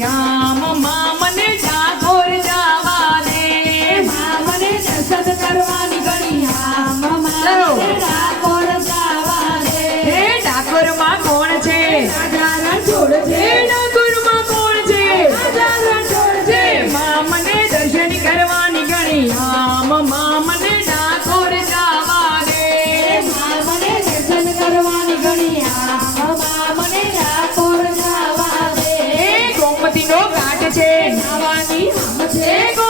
ઘણી આમ માં મને ડાકોર જવા દે માં મને દર્શન કરવાની ઘણી આમ માં મને ડાકોર જવા દે હે ડાકોરમાં કોણ છે રાજા રણછોડ છે હે ડાકોરમાં કોણ છે રાજા રણછોડ છે માં મને દર્શન કરવાની ઘણી આમ માં મને ડાકોર જવા દે માં મને દર્શન કરવાની ઘણી આમ માં મને ડાકોર જવા દે હે ગોમતીનો ઘાટ છે નાવાની આમ છે હે